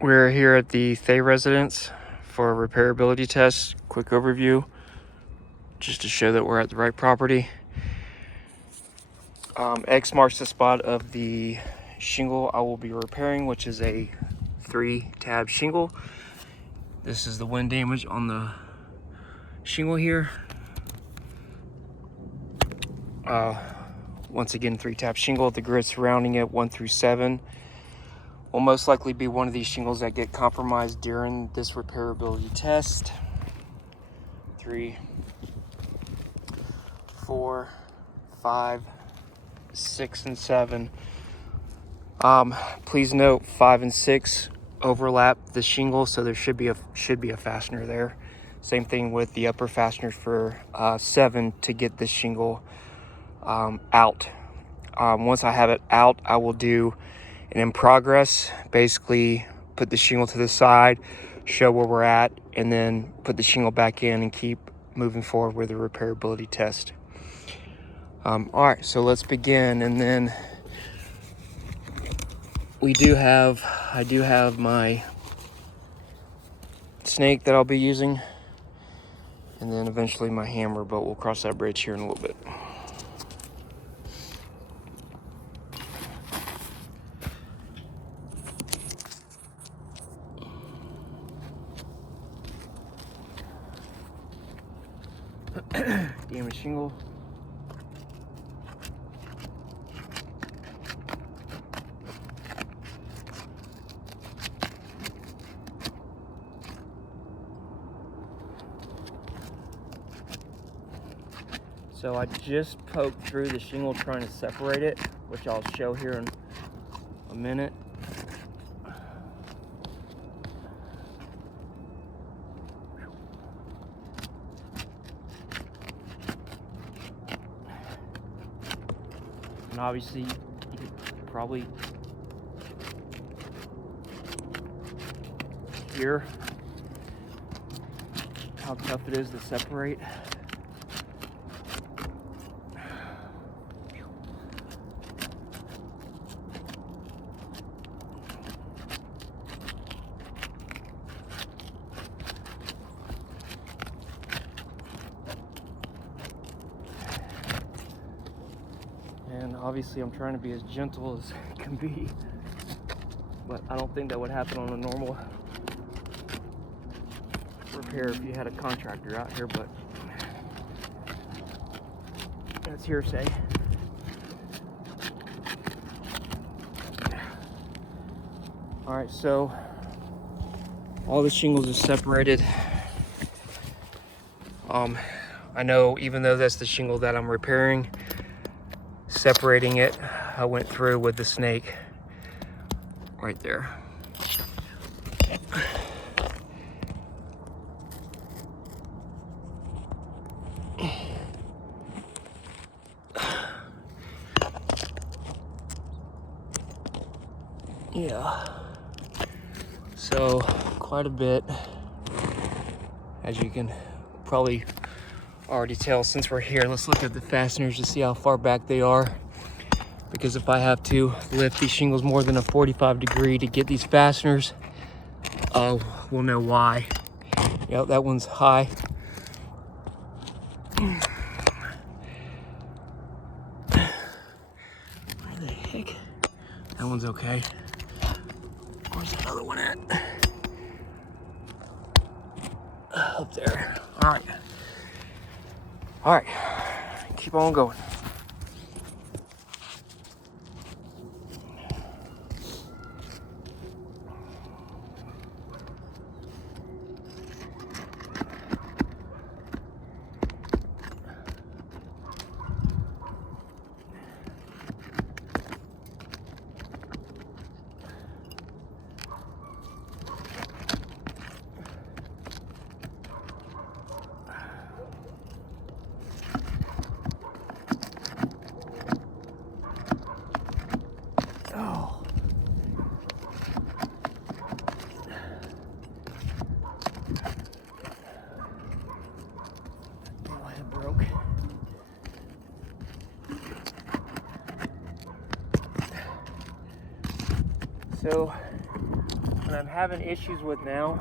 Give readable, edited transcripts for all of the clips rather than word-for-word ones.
We're here at the Thay residence for a repairability test. Quick overview, just to show that we're at the right property. X marks the spot of the shingle I will be repairing, which is a 3-tab shingle. This is the wind damage on the shingle here. Once again, 3-tab shingle. The grid surrounding it, 1 through 7, will most likely be one of these shingles that get compromised during this repairability test. 3, 4, 5, 6, and 7. Please note 5 and 6 overlap the shingle, so there should be a fastener there. Same thing with the upper fasteners for 7 to get the shingle out. Once I have it out, I will do an in progress, basically put the shingle to the side, show where we're at, and then put the shingle back in and keep moving forward with the repairability test. All right, so let's begin. And then I do have my snake that I'll be using, and then eventually my hammer, but we'll cross that bridge here in a little bit. Damaged shingle. So I just poked through the shingle trying to separate it, which I'll show here in a minute. And obviously, you could probably hear how tough it is to separate. And obviously I'm trying to be as gentle as can be, but I don't think that would happen on a normal repair if you had a contractor out here, but that's hearsay. All right, so all the shingles are separated. I know even though that's the shingle that I'm repairing, separating it, I went through with the snake right there. Yeah, so quite a bit, as you can probably already tell since we're here. Let's look at the fasteners to see how far back they are, because if I have to lift these shingles more than a 45 degree to get these fasteners, we'll know why. Yep, that one's high. Where the heck? That one's okay. Where's the other one at? Up there. All right, keep on going. So What I'm having issues with now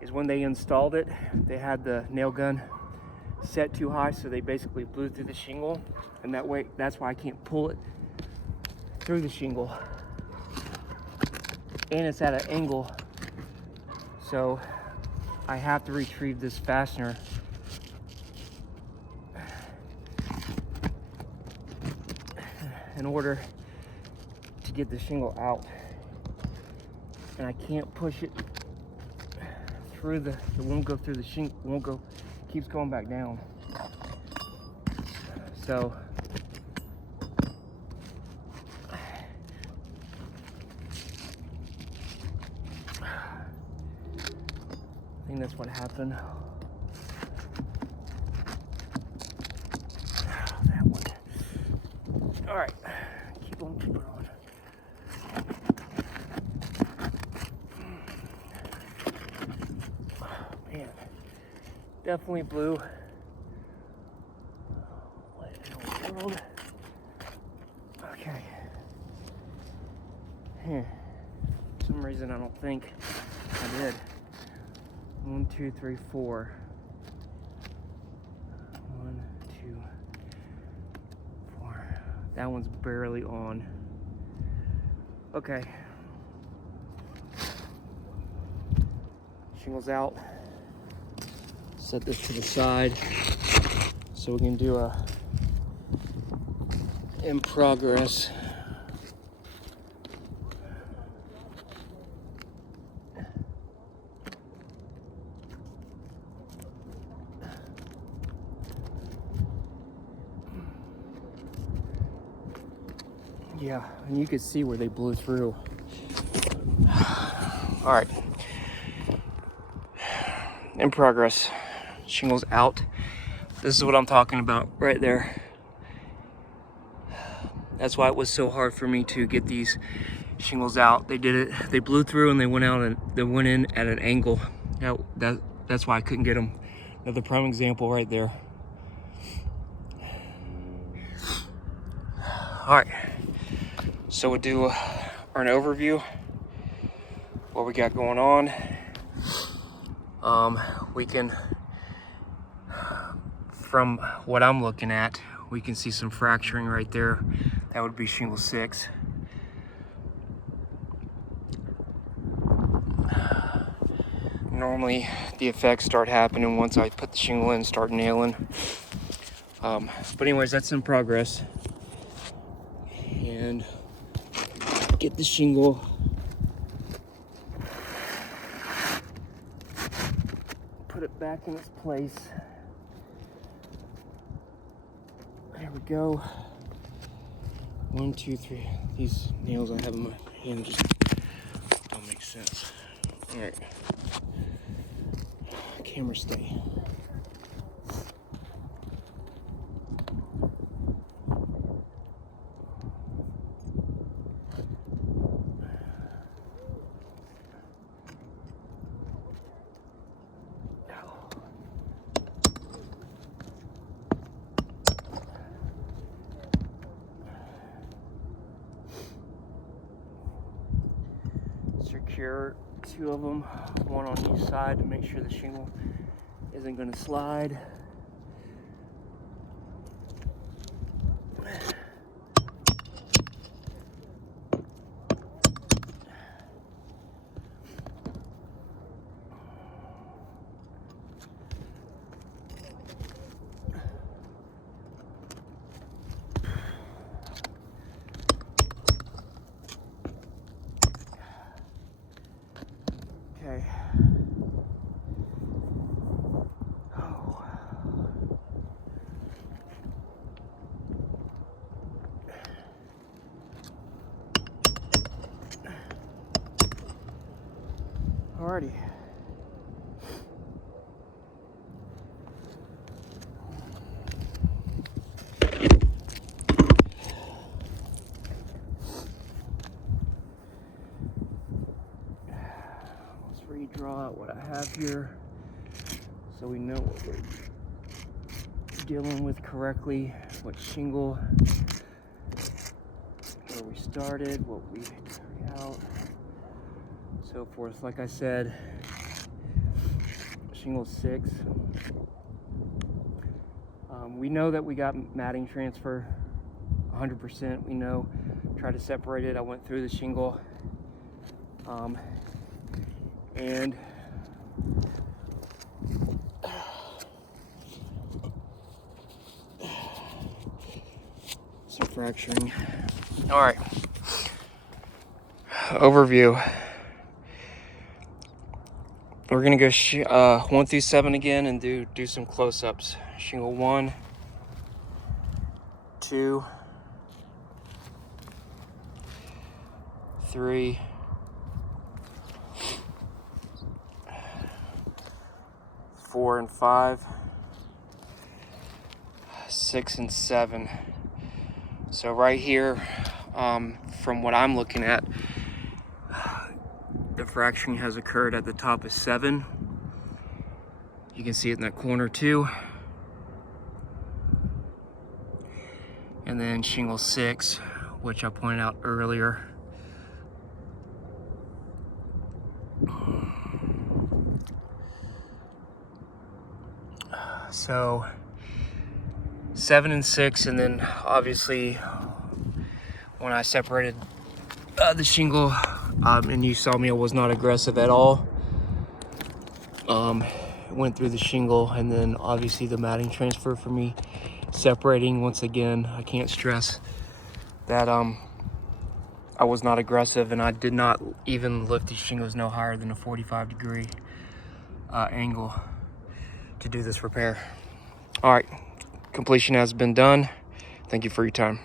is when they installed it, they had the nail gun set too high, so they basically blew through the shingle, and that's why I can't pull it through the shingle. And it's at an angle, so I have to retrieve this fastener in order to get the shingle out. And I can't push it through it won't go through the shingle, keeps going back down. So I think that's what happened. That one. All right, keep on. Man, definitely blue. What in the world? Okay. For some reason, I don't think I did. 1, 2, 3, 4. 1, 2, 4. That one's barely on. Okay. Shingles out. Set this to the side so we can do a in progress. Yeah, and you can see where they blew through. All right. In progress. Shingles out. This is what I'm talking about right there. That's why it was so hard for me to get these shingles out. They did it. They blew through and they went out and they went in at an angle. That's why I couldn't get them. Another prime example right there. All right. So we'll do an overview. What we got going on. We can, from what I'm looking at, we can see some fracturing right there. That would be shingle 6. Normally the effects start happening once I put the shingle in and start nailing. But anyways, that's in progress. And get the shingle put it back in its place. There we go. 1, 2, 3. These nails I have in my hand just don't make sense. All right. Camera stay. Secure 2 of them, 1 on each side to make sure the shingle isn't going to slide. Okay. Oh. Alrighty. Redraw out what I have here so we know what we're dealing with correctly, what shingle, where we started, what we took out. so forth. Like I said, shingle 6. We know that we got matting transfer 100%. We know. Tried to separate it. I went through the shingle, and some fracturing. All right. Overview. We're gonna go 1 through 7 again and do some close-ups. Shingle 1, 2, 3, 4 and 5, 6 and 7. So right here, from what I'm looking at, the fracturing has occurred at the top of 7. You can see it in that corner too. And then shingle 6, which I pointed out earlier. So 7 and 6, and then obviously when I separated the shingle, and you saw me, I was not aggressive at all. Went through the shingle, and then obviously the matting transfer for me separating. Once again, I can't stress that I was not aggressive, and I did not even lift these shingles no higher than a 45-degree angle to do this repair. All right, completion has been done. Thank you for your time.